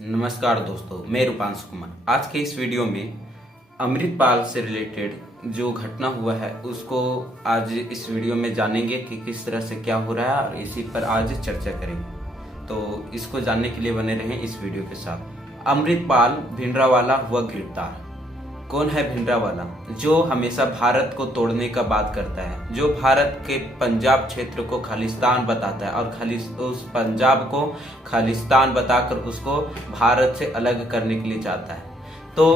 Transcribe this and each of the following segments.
नमस्कार दोस्तों, मैं रूपांशु कुमार। आज के इस वीडियो में अमृतपाल से रिलेटेड जो घटना हुआ है उसको आज इस वीडियो में जानेंगे कि किस तरह से क्या हो रहा है और इसी पर आज चर्चा करेंगे। तो इसको जानने के लिए बने रहें इस वीडियो के साथ। अमृतपाल भिंडरावाला हुआ गिरफ्तार। कौन है भिंडरावाला? जो हमेशा भारत को तोड़ने का बात करता है, जो भारत के पंजाब क्षेत्र को खालिस्तान बताता है और उस पंजाब को खालिस्तान बताकर उसको भारत से अलग करने के लिए चाहता है। तो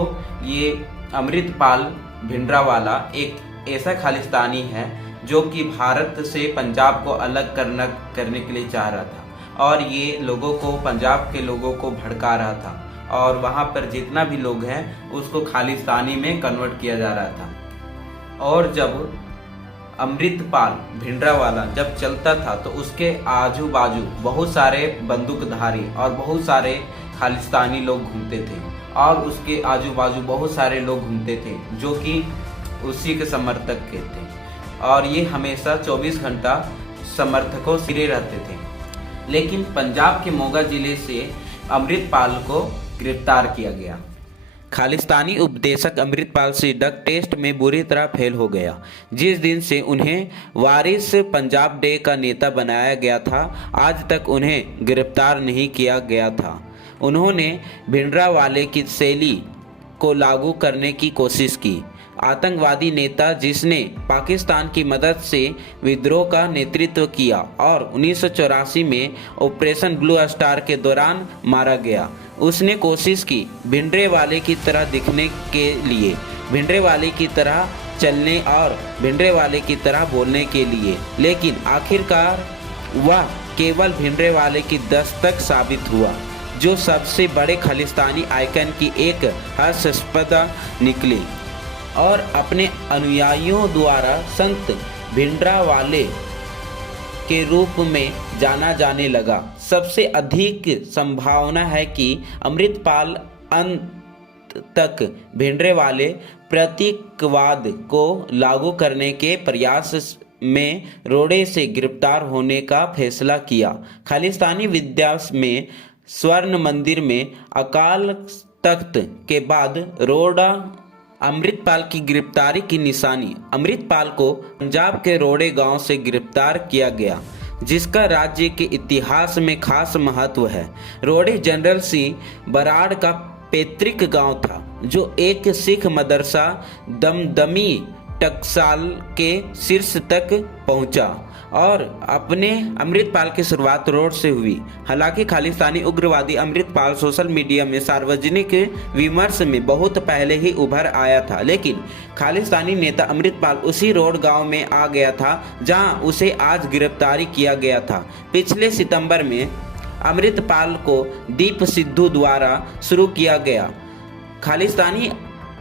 ये अमृतपाल भिंडरावाला एक ऐसा खालिस्तानी है जो कि भारत से पंजाब को अलग करने के लिए चाह रहा था और ये लोगों को, पंजाब के लोगों को भड़का रहा था और वहाँ पर जितना भी लोग हैं उसको खालिस्तानी में कन्वर्ट किया जा रहा था। और जब अमृतपाल भिंडरावाला जब चलता था तो उसके आजू बाजू बहुत सारे बंदूकधारी और बहुत सारे खालिस्तानी लोग घूमते थे और उसके आजू बाजू बहुत सारे लोग घूमते थे जो कि उसी के समर्थक के थे और ये हमेशा 24 घंटा समर्थकों सिरे रहते थे। लेकिन पंजाब के मोगा जिले से अमृतपाल को गिरफ्तार किया गया। खालिस्तानी उपदेशक अमृतपाल सिंह डग टेस्ट में बुरी तरह फेल हो गया। जिस दिन से उन्हें वारिस पंजाब डे का नेता बनाया गया था, आज तक उन्हें गिरफ्तार नहीं किया गया था। उन्होंने भिंडरावाले की शैली को लागू करने की कोशिश की। आतंकवादी नेता जिसने पाकिस्तान की मदद से विद्रोह का नेतृत्व किया और 1984 में ऑपरेशन ब्लू स्टार के दौरान मारा गया। उसने कोशिश की भिंडरावाले की तरह दिखने के लिए, भिंडरावाले की तरह चलने और भिंडरावाले की तरह बोलने के लिए, लेकिन आखिरकार वह केवल भिंडरावाले की दस्तक साबित हुआ, जो सबसे बड़े खालिस्तानी आइकन की एक हास्यास्पद निकली और अपने अनुयायियों द्वारा संत भिंडरावाले के रूप में जाना जाने लगा। सबसे अधिक संभावना है कि अमृतपाल अंत तक भिंडरावाले प्रतीकवाद को लागू करने के प्रयास में रोड़े से गिरफ्तार होने का फैसला किया। खालिस्तानी विद्या में स्वर्ण मंदिर में अकाल तख्त के बाद रोड़ा अमृतपाल की गिरफ्तारी की निशानी। अमृतपाल को पंजाब के रोड़े गांव से गिरफ्तार किया गया, जिसका राज्य के इतिहास में खास महत्व है। रोड़े जनरल सिंह बराड़ का पैतृक गांव था, जो एक सिख मदरसा दमदमी टकसाल के शीर्ष तक पहुंचा और अपने अमृतपाल की शुरुआत रोड से हुई। हालांकि खालिस्तानी उग्रवादी अमृतपाल सोशल मीडिया में सार्वजनिक विमर्श में बहुत पहले ही उभर आया था, लेकिन खालिस्तानी नेता अमृतपाल उसी रोड गांव में आ गया था जहां उसे आज गिरफ्तारी किया गया था। पिछले सितंबर में अमृतपाल को दीप सिद्धू द्वारा शुरू किया गया खालिस्तानी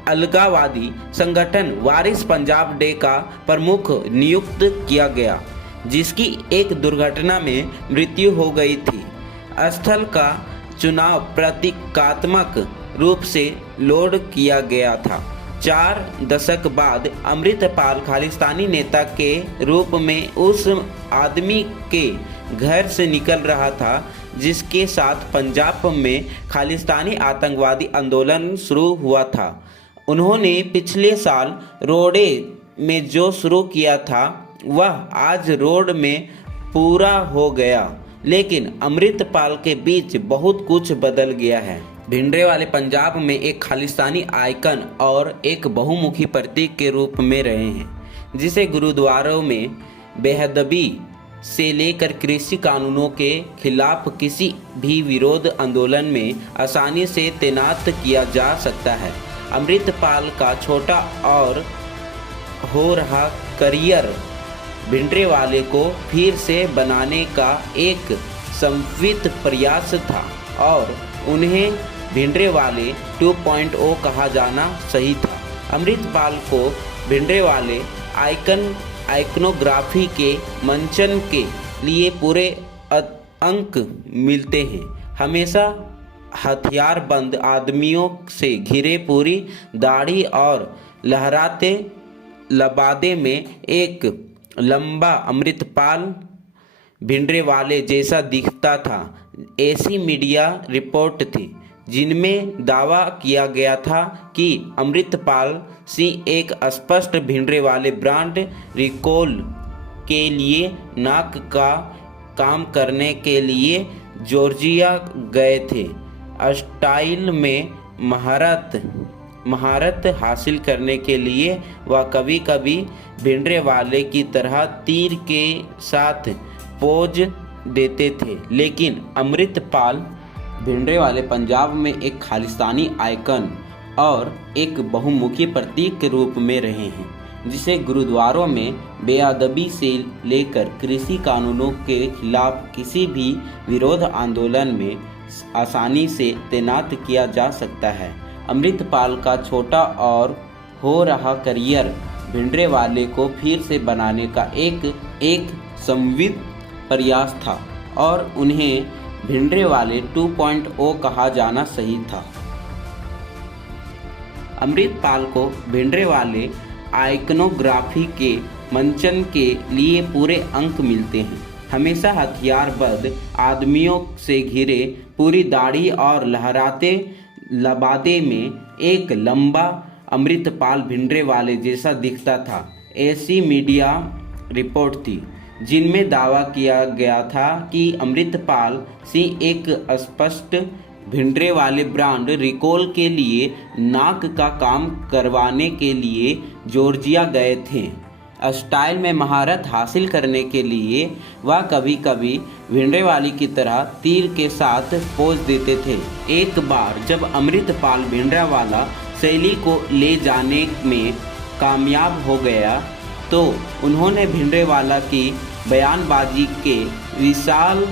अलगाववादी संगठन वारिस पंजाब डे का प्रमुख नियुक्त किया गया, जिसकी एक दुर्घटना में मृत्यु हो गई थी। स्थल का चुनाव प्रतीकात्मक रूप से लोड किया गया था। 4 दशक बाद अमृतपाल खालिस्तानी नेता के रूप में उस आदमी के घर से निकल रहा था जिसके साथ पंजाब में खालिस्तानी आतंकवादी आंदोलन शुरू हुआ था। उन्होंने पिछले साल रोड़े में जो शुरू किया था वह आज रोड में पूरा हो गया, लेकिन अमृतपाल के बीच बहुत कुछ बदल गया है। भिंडरावाले पंजाब में एक खालिस्तानी आइकन और एक बहुमुखी प्रतीक के रूप में रहे हैं, जिसे गुरुद्वारों में बेअदबी से लेकर कृषि कानूनों के खिलाफ किसी भी विरोध आंदोलन में आसानी से तैनात किया जा सकता है। अमृतपाल का छोटा और हो रहा करियर भिंडरावाले को फिर से बनाने का एक संवित प्रयास था और उन्हें भिंडरावाले 2.0 कहा जाना सही था। अमृतपाल को भिंडरावाले आइकनोग्राफी के मंचन के लिए पूरे अंक मिलते हैं। हमेशा हथियारबंद आदमियों से घिरे, पूरी दाढ़ी और लहराते लबादे में एक लंबा अमृतपाल भिंडरावाले जैसा दिखता था, ऐसी मीडिया रिपोर्ट थी। जिनमें दावा किया गया था कि अमृतपाल सिंह एक स्पष्ट भिंडरेवाले ब्रांड रिकॉल के लिए नाक का काम करने के लिए जॉर्जिया गए थे। स्टाइल में महारत हासिल करने के लिए वह कभी कभी भिंडरेवाले की तरह तीर के साथ पोज देते थे, लेकिन अमृतपाल भिंडरेवाले पंजाब में एक खालिस्तानी आइकन और एक बहुमुखी प्रतीक के रूप में रहे हैं, जिसे गुरुद्वारों में बेअदबी से लेकर कृषि कानूनों के खिलाफ किसी भी विरोध आंदोलन में आसानी से तैनात किया जा सकता है। अमृतपाल का छोटा और हो रहा करियर भिंडरेवाले को फिर से बनाने का एक संवित प्रयास था और उन्हें भिंडरेवाले 2.0 कहा जाना सही था। अमृतपाल को भिंडरेवाले आइकनोग्राफी के मंचन के लिए पूरे अंक मिलते हैं। हमेशा हथियारबंद आदमियों से घिरे, पूरी दाढ़ी और लहराते लबादे में एक लंबा अमृतपाल भिंडरेवाले जैसा दिखता था। ऐसी मीडिया रिपोर्ट थी जिनमें दावा किया गया था कि अमृतपाल सिंह एक स्पष्ट भिंडरेवाले ब्रांड रिकॉल के लिए नाक का काम करवाने के लिए जॉर्जिया गए थे। स्टाइल में महारत हासिल करने के लिए वह कभी कभी भिंडरेवाले की तरह तीर के साथ पोज देते थे। एक बार जब अमृतपाल भिंडरेवाला शैली को ले जाने में कामयाब हो गया तो उन्होंने भिंडरेवाला की बयानबाजी के विशाल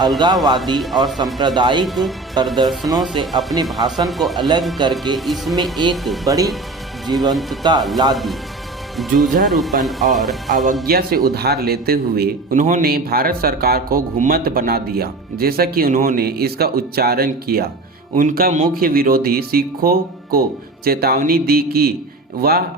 अलगाववादी और सांप्रदायिक प्रदर्शनों से अपने भाषण को अलग करके इसमें एक बड़ी जीवंतता ला दी। जुझारूपन और अवज्ञा से उधार लेते हुए उन्होंने भारत सरकार को घुमत बना दिया, जैसा कि उन्होंने इसका उच्चारण किया। उनका मुख्य विरोधी सिखों को चेतावनी दी कि वह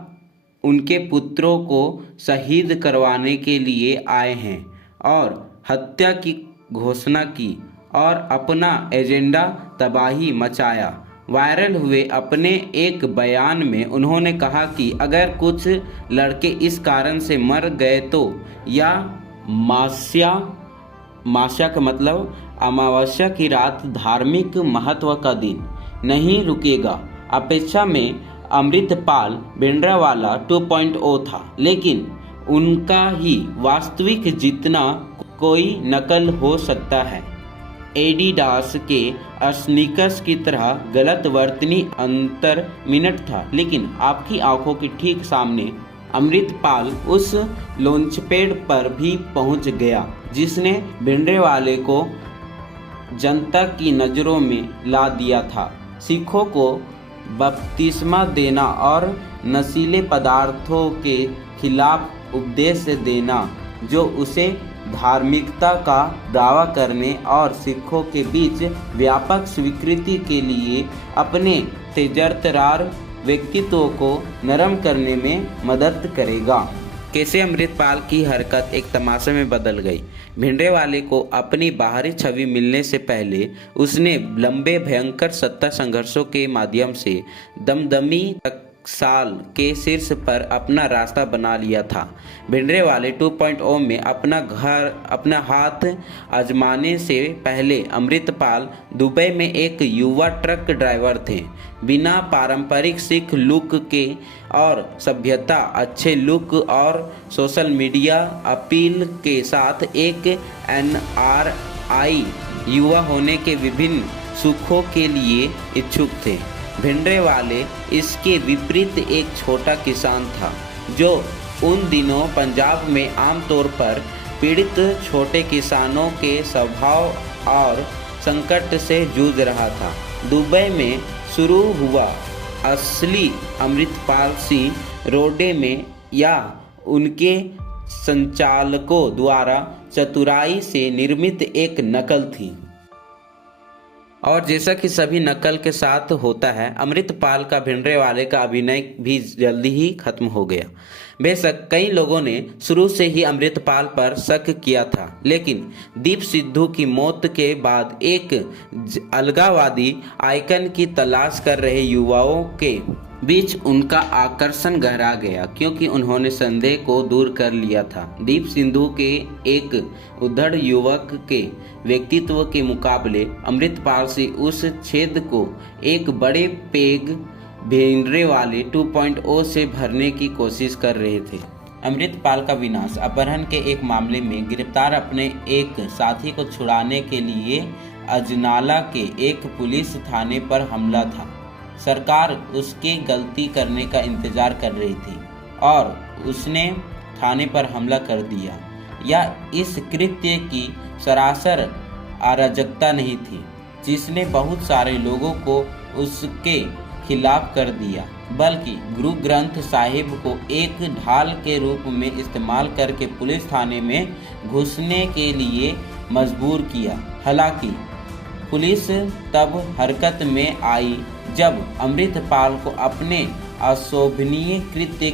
उनके पुत्रों को शहीद करवाने के लिए आए हैं और हत्या की घोषणा की और अपना एजेंडा तबाही मचाया। वायरल हुए अपने एक बयान में उन्होंने कहा कि अगर कुछ लड़के इस कारण से मर गए तो या मास्या का मतलब अमावस्या की रात धार्मिक महत्व का दिन नहीं रुकेगा। अपेक्षा में अमृतपाल भिंडरेवाला 2.0 था, लेकिन उनका ही वास्तविक जितना कोई नकल हो सकता है। एडिडास के स्नीकर्स की तरह गलत वर्तनी अंतर मिनट था, लेकिन आपकी आंखों के ठीक सामने अमृतपाल उस लॉन्चपैड पर भी पहुंच गया जिसने भिंडरेवाले को जनता की नज़रों में ला दिया था। सिखों को बपतिस्मा देना और नशीले पदार्थों के खिलाफ उपदेश देना, जो उसे धार्मिकता का दावा करने और सिखों के बीच व्यापक स्वीकृति के लिए अपने तेजतर्रार व्यक्तित्व को नरम करने में मदद करेगा। कैसे अमृतपाल की हरकत एक तमाशे में बदल गई। भिंडरेवाले को अपनी बाहरी छवि मिलने से पहले उसने लंबे भयंकर सत्ता संघर्षों के माध्यम से दमदमी साल के शीर्ष पर अपना रास्ता बना लिया था। भिंडरेवाले 2.0 में अपना हाथ आजमाने से पहले अमृतपाल दुबई में एक युवा ट्रक ड्राइवर थे। बिना पारंपरिक सिख लुक के और सभ्यता, अच्छे लुक और सोशल मीडिया अपील के साथ एक NRI युवा होने के विभिन्न सुखों के लिए इच्छुक थे। भिंडरेवाले इसके विपरीत एक छोटा किसान था जो उन दिनों पंजाब में आमतौर पर पीड़ित छोटे किसानों के स्वभाव और संकट से जूझ रहा था। दुबई में शुरू हुआ असली अमृतपाल सिंह रोडे में या उनके संचालकों द्वारा चतुराई से निर्मित एक नकल थी और जैसा कि सभी नकल के साथ होता है, अमृतपाल का भिंडरेवाले का अभिनय भी जल्दी ही खत्म हो गया। बेशक कई लोगों ने शुरू से ही अमृतपाल पर शक किया था, लेकिन दीप सिद्धू की मौत के बाद एक अलगाववादी आइकन की तलाश कर रहे युवाओं के बीच उनका आकर्षण गहरा गया, क्योंकि उन्होंने संदेह को दूर कर लिया था। दीप सिद्धू के एक उद्धड़ युवक के व्यक्तित्व के मुकाबले अमृतपाल सिंह उस छेद को एक बड़े पेग भिंडरेवाले 2.0 से भरने की कोशिश कर रहे थे। अमृतपाल का विनाश अपहरण के एक मामले में गिरफ्तार अपने एक साथी को छुड़ाने के लिए अजनाला के एक पुलिस थाने पर हमला था। सरकार उसके गलती करने का इंतजार कर रही थी और उसने थाने पर हमला कर दिया। यह इस कृत्य की सरासर अराजकता नहीं थी जिसने बहुत सारे लोगों को उसके खिलाफ कर दिया, बल्कि गुरु ग्रंथ साहिब को एक ढाल के रूप में इस्तेमाल करके पुलिस थाने में घुसने के लिए मजबूर किया। हालांकि पुलिस तब हरकत में आई जब अमृतपाल को अपने अशोभनीय कृत्य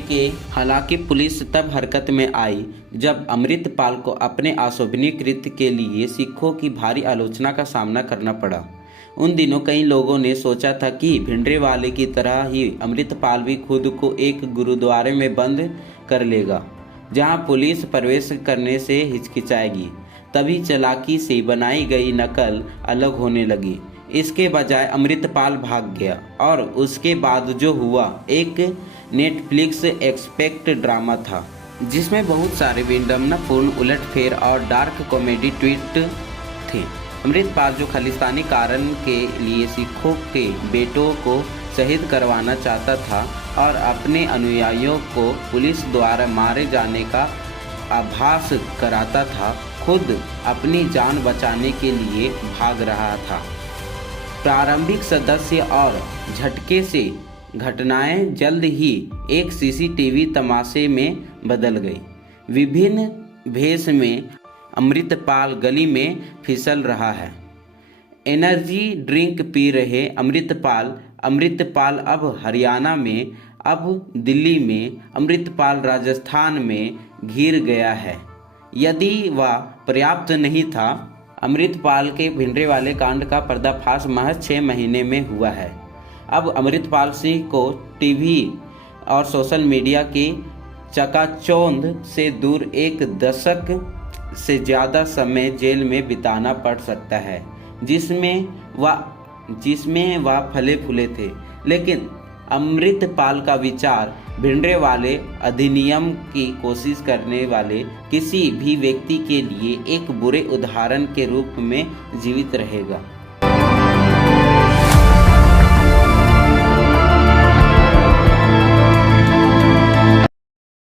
के लिए सिखों की भारी आलोचना का सामना करना पड़ा। उन दिनों कई लोगों ने सोचा था कि भिंडरेवाले की तरह ही अमृतपाल भी खुद को एक गुरुद्वारे में बंद कर लेगा, जहां पुलिस प्रवेश करने से हिचकिचाएगी। तभी चालाकी से बनाई गई नकल अलग होने लगी। इसके बजाय अमृतपाल भाग गया और उसके बाद जो हुआ एक नेटफ्लिक्स एक्सपेक्ट ड्रामा था, जिसमें बहुत सारे विडंबनापूर्ण उलटफेर और डार्क कॉमेडी ट्विस्ट थे। अमृतपाल जो खालिस्तानी कारण के लिए सिखों के बेटों को शहीद करवाना चाहता था और अपने अनुयायियों को पुलिस द्वारा मारे जाने का आभास कराता था, खुद अपनी जान बचाने के लिए भाग रहा था। प्रारंभिक सदस्य और झटके से घटनाएं जल्द ही एक सीसीटीवी तमाशे में बदल गई। विभिन्न भेष में अमृतपाल गली में फिसल रहा है। एनर्जी ड्रिंक पी रहे अमृतपाल अब हरियाणा में, अब दिल्ली में, अमृतपाल राजस्थान में घिर गया है। यदि वह पर्याप्त नहीं था, अमृतपाल के भिंडरेवाले कांड का पर्दाफाश महज 6 महीने में हुआ है। अब अमृतपाल सिंह को टीवी और सोशल मीडिया की चकाचौंध से दूर एक दशक से ज़्यादा समय जेल में बिताना पड़ सकता है, जिसमें वह फले फूले थे। लेकिन अमृतपाल का विचार भिंडरेवाले अधिनियम की कोशिश करने वाले किसी भी व्यक्ति के लिए एक बुरे उदाहरण के रूप में जीवित रहेगा।